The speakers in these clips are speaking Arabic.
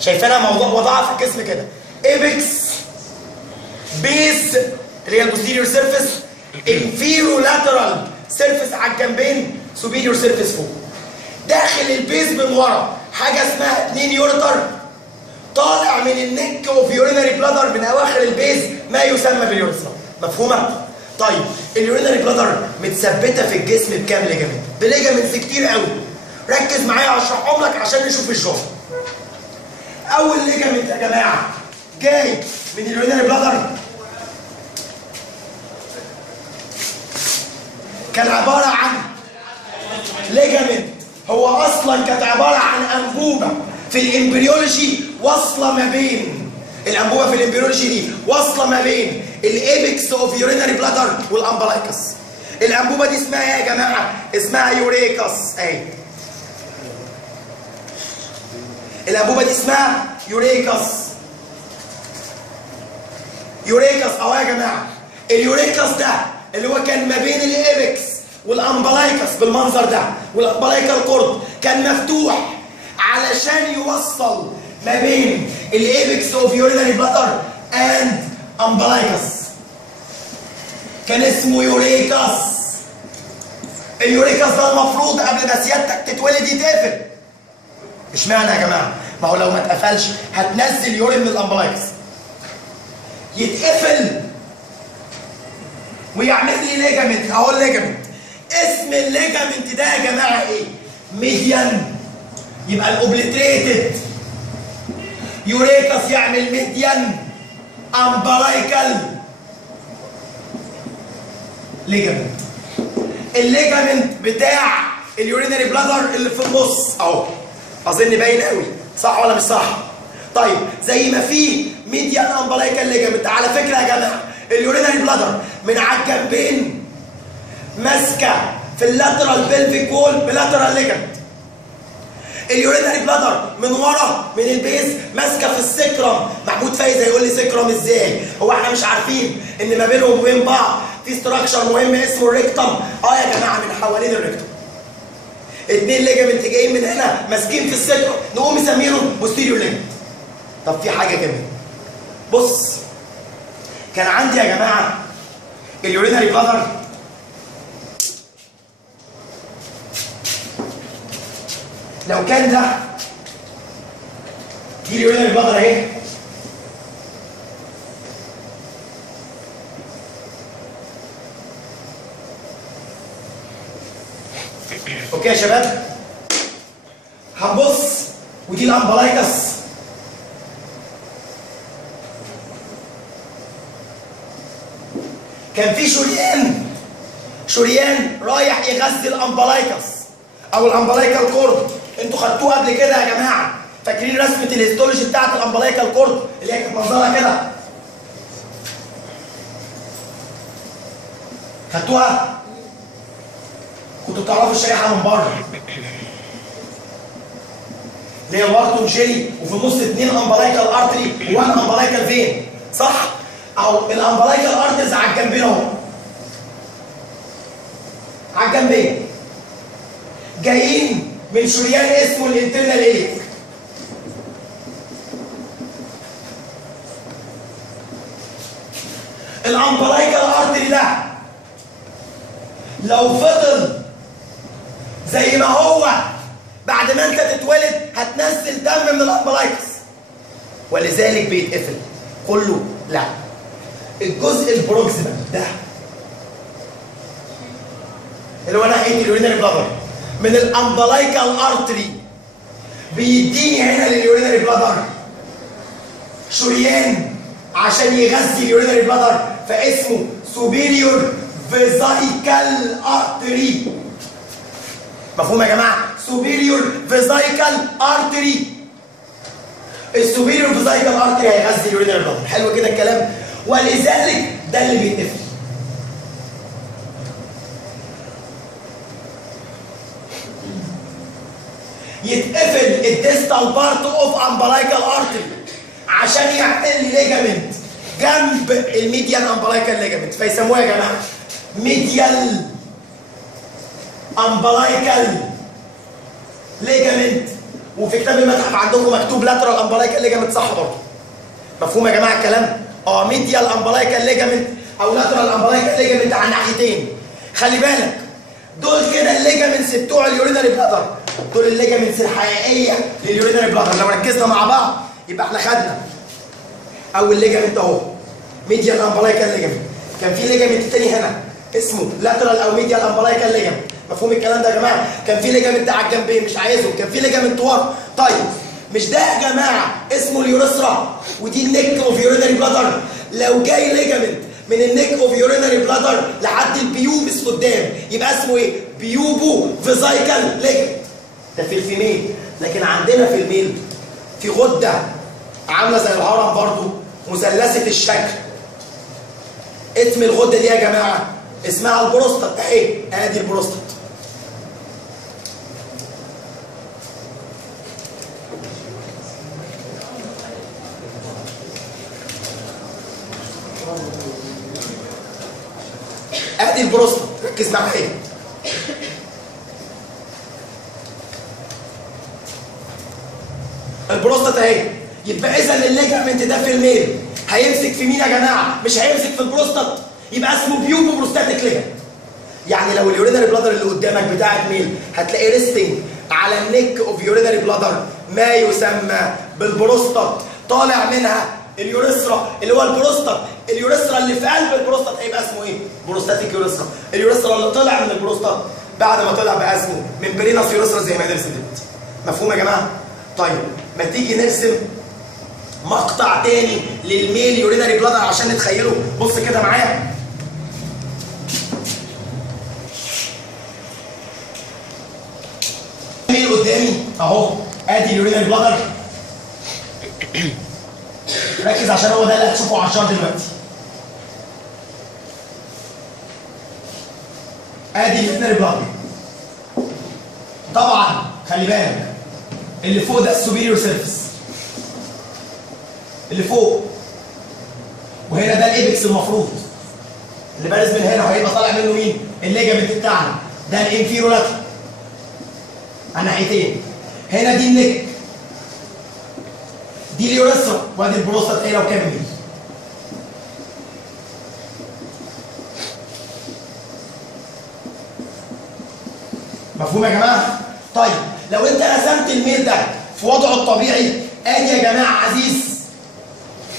شايفينها موضوع وضعها في الجسم كده. ايبكس، بيس اللي هي البوستيريور سيرفيس، انفيرو لاترال سيرفيس على الجنبين، سوبيريور سيرفيس فوق. داخل البيس من ورا حاجه اسمها 2 يوريتر، طالع من النك اوف يورينري بلادر من اواخر البيز ما يسمى باليوريثرا. مفهومه؟ طيب اليورينري بلادر متثبته في الجسم بكام ليجامنت؟ بليجامنتس كتير قوي. ركز معايا هشرحهم لك عشان نشوف الجو. اول ليجامنت يا جماعه جاي من اليورينري بلادر كان عباره عن ليجامنت، هو اصلا كانت عباره عن انبوبه في الامبريولوجي واصله ما بين الانبوبه في الامبريولوجي دي واصله ما بين الايبكس اوف يورينري بلادر والامبلايكس. الانبوبه دي اسمها ايه يا جماعه؟ اسمها يوريكاس. اهي الانبوبه دي اسمها يوريكاس. يوريكاس اهو يا جماعه. اليوريكاس ده اللي هو كان ما بين الايبكس والامبلايكس بالمنظر ده، والامبلايكال كورد كان مفتوح علشان يوصل ما بين الايبكس اوف يورينري بلادر اند امبلايكس. كان اسمه يوريكاس. اليوريكاس ده المفروض قبل ما سيادتك تتولد يتقفل. اشمعنى يا جماعه؟ ما هو لو ما اتقفلش هتنزل يورين من الامبلايكس. يتقفل ويعمل لي ليجامنت. اهو الليجامنت. اسم الليجامنت ده يا جماعه ايه؟ ميديان. يبقى الاوبليتريتد يوريكاس يعمل ميديان امبلايكال ليجامنت. الليجامنت بتاع اليورينري بلادر اللي في النص اهو. اظن باين قوي، صح ولا مش صح؟ طيب زي ما في ميديان امبلايكال ليجامنت، على فكره يا جماعه اليورينري بلادر من على الجنبين ماسكه في اللاترال بلفيك وول بلاترال ليجامنت. اليورينري بلادر من ورا من البيس ماسكه في السكرم. محمود فايز هيقول لي سكرم ازاي؟ هو احنا مش عارفين ان ما بينهم وبين بعض في ستراكشر مهم اسمه الريكتم؟ اه يا جماعه من حوالين الريكتم. 2 ليجامنت جايين من هنا ماسكين في السكرم، نقوم مسمينهم بوستيريور ليجامنت. طب في حاجه كمان. بص كان عندي يا جماعه اليورينري بلادر لو كان ده دي اليورينري بلادر اهي، اوكي يا شباب؟ هنبص ودي الامبلايكس. كان في شريان رايح يغذي الامبلايكس او الامبلايكال كورد. انتوا خدتوه قبل كده يا جماعه؟ فاكرين رسمه الهيستولوجي بتاعت الامبلايكال كورد اللي هي كانت منظرها كده؟ خدتوها؟ كنتوا بتعرفوا الشريحه من بره اللي هي وارتون جيلي وفي النص 2 امبلايكال ارتري و1 امبلايكال فين، صح؟ او الامبلايكال ارترز على الجنبين اهو، على الجنبين جايين من شريان اسمه الانترنال ايليك. الامبلايكال ارتري ده لو فضل زي ما هو بعد ما انت تتولد هتنزل دم من الامبلايكس، ولذلك بيتقفل كله. لا، الجزء البروكسيمال ده اللي هو ناحيه اليورينري بلادر من الامبلايكال ارتري بيديني هنا لليورينري بلادر شريان عشان يغذي اليورينري بلادر، فاسمه سوبيريور فيزايكال ارتري. مفهوم يا جماعه؟ سوبيريور فيزايكال ارتري. السوبيريور فيزايكال ارتري هيغذي اليورينري بلادر. حلو كده الكلام؟ ولذلك ده اللي بيتقفل. يتقفل الديستال بارت اوف امبلايكال ارتري عشان يعمل لي ليجامنت جنب الميديال امبلايكال ليجامنت، فيسموها يا جماعه ميديال امبلايكال ليجامنت وفي كتاب المتحف عندكم مكتوب لاترال امبلايكال ليجامنت صح برضه. مفهوم يا جماعه الكلام؟ ميديال امبلايكال ليجامنت او لاترال امبلايكال ليجامنت على الناحيتين. خلي بالك دول كده الليجامنتس بتوع اليورينري بلادر، دول الليجامنتس الحقيقيه لليورينري بلادر. لو ركزنا مع بعض يبقى احنا خدنا اول ليجامنت اهو ميديال امبلايكال ليجامنت، كان في ليجامنت تاني هنا اسمه لاترال او ميديال امبلايكال ليجامنت. مفهوم الكلام ده يا جماعه؟ كان في ليجامنت على الجنبين مش عايزه، كان في ليجامنت ورا. طيب مش ده يا جماعه اسمه اليوريثرا ودي النيك اوف يورينري بلادر؟ لو جاي ليجامنت من النيك اوف يورينري بلادر لحد البيوبس قدام يبقى اسمه ايه؟ بيوبو فيزايكال ليجامنت. ده في الفيميل. لكن عندنا في الميل في غده عامله زي الهرم برضو مثلثه الشكل. اسم الغده دي يا جماعه اسمها البروستات. اهي ادي البروستات. ادي البروستات، ركز معايا. البروستات اهي. يبقى اذا الليجامنت ده في الميل هيمسك في مين يا جماعه؟ مش هيمسك في البروستات، يبقى اسمه بيوبو بروستاتيك ليجامنت. يعني لو اليورينري بلادر اللي قدامك بتاع الميل هتلاقي ريستنج على النيك اوف يورينري بلادر ما يسمى بالبروستات، طالع منها اليوريثرا اللي هو البروستات. اليوريثرا اللي في قلب البروستات هيبقى اسمه ايه؟ بروستاتيك يوريثرا. اليوريثرا اللي طلع من البروستات بعد ما طلع بقى اسمه ممبرينس يوريثرا زي ما درست دلوقتي. مفهوم يا جماعه؟ طيب ما تيجي نرسم مقطع تاني للميل يورينري بلادر عشان نتخيله. بص كده معايا. الميل قدامي اهو ادي اليورينري بلادر. ركز عشان هو ده اللي هتشوفه على الشارت دلوقتي. ادي اليورينري بلادر. طبعا خلي بالك اللي فوق ده السوبيريور سيرفيس اللي فوق، وهنا ده الايبكس المفروض اللي بارز من هنا وهيبقى طالع منه مين؟ الليجامنت بتاعنا ده الانفيرو لاترال على ناحيتين. هنا دي النك، دي اليوريثرا، وادي البروستات ايه لو كمل. مفهوم يا جماعه؟ طيب لو انت رسمت الميل ده في وضعه الطبيعي ادي يا جماعه عزيز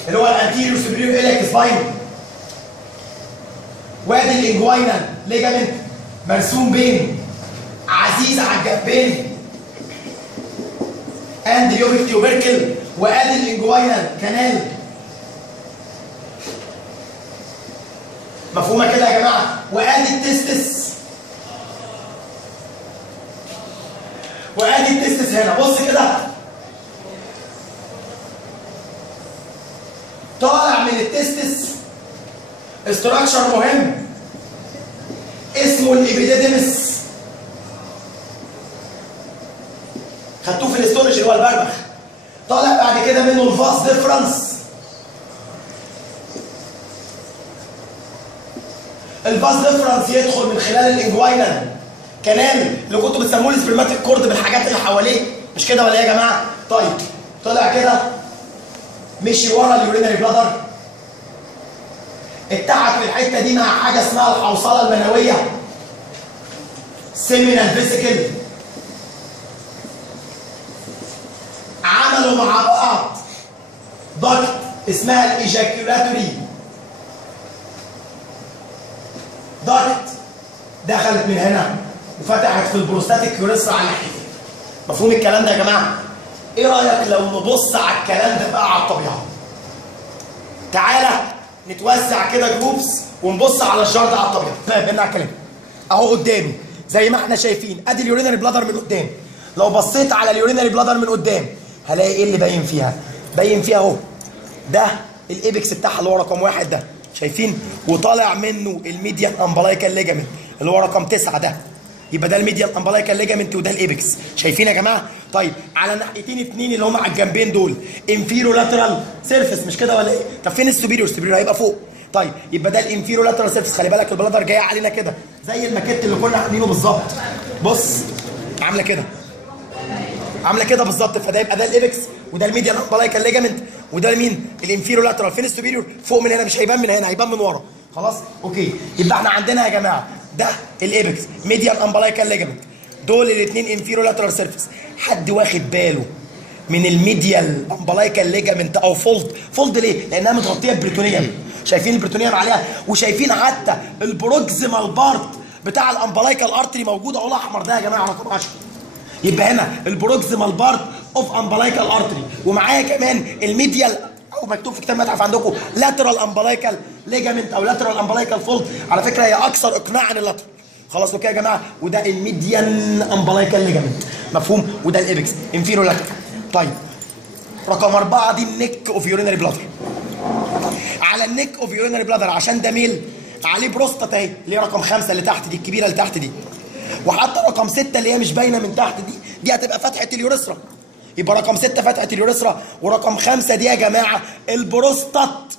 اللي هو الانتيريور سوبيريور إلياك سباين، وادي الانجوينال ليجامنت مرسوم بين عزيز على الجنبين اند يوبيك تيوبركل، وادي الانجوينال كانال. مفهومه كده يا جماعه؟ وادي التستس، وادي التستس هنا. بص كده طالع من التستس استراكشر مهم اسمه الابيديديمس. خدتوه في الاستورج اللي هو البربخ. طالع بعد كده منه الفاس ديفرنس. الفاس ديفرنس يدخل من خلال الانجوينال كانال اللي كنتوا بتسموه السبرماتيك كورد بالحاجات اللي حواليه، مش كده ولا ايه يا جماعه؟ طيب طلع كده مشي ورا اليورينري بلادر، اتحد في الحته دي مع حاجه اسمها الحوصله المنويه سيمينال فيسيكل، عملوا مع بعض ضغط اسمها الايجاكيولاتوري ضغط، دخلت من هنا وفتحت في البروستاتيك يوريثرا على ناحيتين. مفهوم الكلام ده يا جماعه؟ ايه رايك لو نبص على الكلام ده بقى على الطبيعه؟ تعالى نتوزع كده جروبس ونبص على الجار ده على الطبيعه. فاهم على الكلام؟ اهو قدامي زي ما احنا شايفين ادي اليورينري بلادر من قدام. لو بصيت على اليورينري بلادر من قدام هلاقي ايه اللي باين فيها؟ باين فيها اهو ده الايبكس بتاعها اللي هو رقم 1 ده، شايفين؟ وطالع منه الميديان امبلايكال ليجامنت اللي هو رقم 9 ده. يبقى ده الميديان امبلايكال ليجامنت وده الايبكس، شايفين يا جماعه؟ طيب على ناحيتين اتنين اللي هم على الجنبين دول انفيرو لاترال سيرفيس، مش كده ولا ايه؟ طب فين السوبيريور؟ السوبيريور هيبقى فوق. طيب يبقى ده الانفيرو لاترال سيرفيس. خلي بالك البلادر جايه علينا كده زي الماكيت اللي كنا عاملينه بالظبط. بص عامله كده عامله كده بالظبط. فده يبقى ده الابكس وده الميديال امبلايكال ليجامنت وده مين؟ الانفيرو لاترال. فين السوبيريور؟ فوق من هنا، مش هيبان من هنا، هيبان من ورا. خلاص اوكي. يبقى احنا عندنا يا جماعه ده الابكس ميديال امبلايكال ليجامنت، دول الاثنين انفيرو لاترال سيرفيس. حد واخد باله من الميديال امبلايكال ليجامنت او فولد ليه؟ لانها متغطيه ببريتونيوم. شايفين البريتونيوم عليها، وشايفين حتى البروكسيمال بارت بتاع الامبلايكال ارتري موجود اهو الاحمر ده يا جماعه رقم 10. يبقى هنا البروكسيمال بارت اوف امبلايكال ارتري، ومعايا كمان الميديال او مكتوب في كتاب متحف عندكم لاترال امبلايكال ليجامنت او لاترال امبلايكال فولد. على فكره هي اكثر اقناع عن اللاترال. خلاص اوكي يا جماعه. وده الميديان امبلايكال ليجامنت، مفهوم؟ وده الابكس انفيرو لاترال. طيب رقم 4 دي النيك اوف يورينري بلادر. على النيك اوف يورينري بلادر عشان ده ميل عليه بروستات اهي اللي هي رقم 5 اللي تحت دي، الكبيره اللي تحت دي، وحتى رقم 6 اللي هي مش باينه من تحت دي هتبقى فتحه اليوريثرا. يبقى رقم 6 فتحه اليوريثرا، ورقم 5 دي يا جماعه البروستات.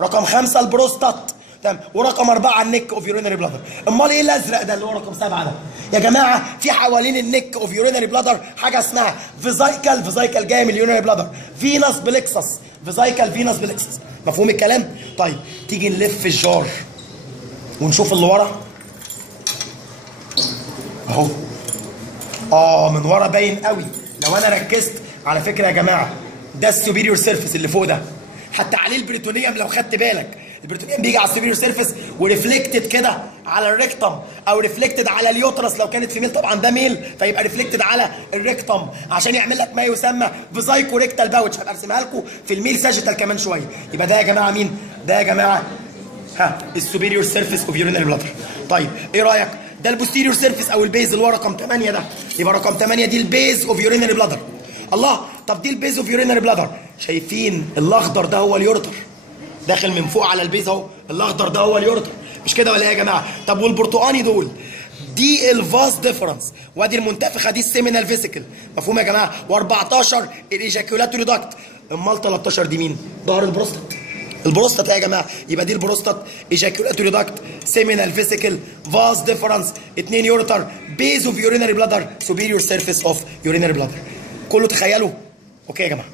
رقم 5 البروستات، تمام. ورقم 4 النيك اوف يورينري بلادر. امال ايه الازرق ده اللي هو رقم 7 ده؟ يا جماعه في حوالين النيك اوف يورينري بلادر حاجه اسمها فيزايكال جايه من اليورينري بلادر، فينس بلكسس، فينس بلكسس. مفهوم الكلام؟ طيب تيجي نلف الجار ونشوف اللي ورا اهو. من ورا باين قوي لو انا ركزت. على فكره يا جماعه ده السوبيريور سيرفيس اللي فوق ده، حتى عليه البريتونيوم لو خدت بالك. البريتونيوم بيجي على السوبيريور سيرفيس وريفلكتد كده على الريكتم او ريفلكتد على اليوترس لو كانت في ميل، طبعا ده ميل فيبقى ريفلكتد على الريكتم عشان يعمل لك ما يسمى فيزايكو ريكتال باوتش. هبقى ارسمها لكم في الميل ساجيتال كمان شويه. يبقى ده يا جماعه مين؟ ده يا جماعه السوبيريور سيرفيس اوف يورينري بلادر. طيب ايه رايك؟ ده البوستيريور سيرفيس او البيز اللي هو رقم 8 ده. يبقى رقم 8 دي البيز اوف يورينري بلادر. الله، طب دي البيز اوف يورينري بلادر. شايفين الاخضر ده هو اليورتر داخل من فوق على البيز اهو، الاخضر ده هو اليورتر، مش كده ولا ايه يا جماعه؟ طب والبرتقاني دول دي الفاس ديفرنس، وادي المنتفخه دي السيمينال فيسيكل. مفهوم يا جماعه؟ و14 الايجاكيولاتوري داكت. امال 13 دي مين؟ ظهر البروستات يا جماعه. يبقى دي البروستات، ايجاكيولاتوري داكت، سيمينال فيسيكل، فاس ديفرنس، 2 يورتر، بيز اوف يورينري بلادر، سوبيريور سيرفيس اوف يورينري بلادر. كله تخيلوا؟ اوكي يا جماعه.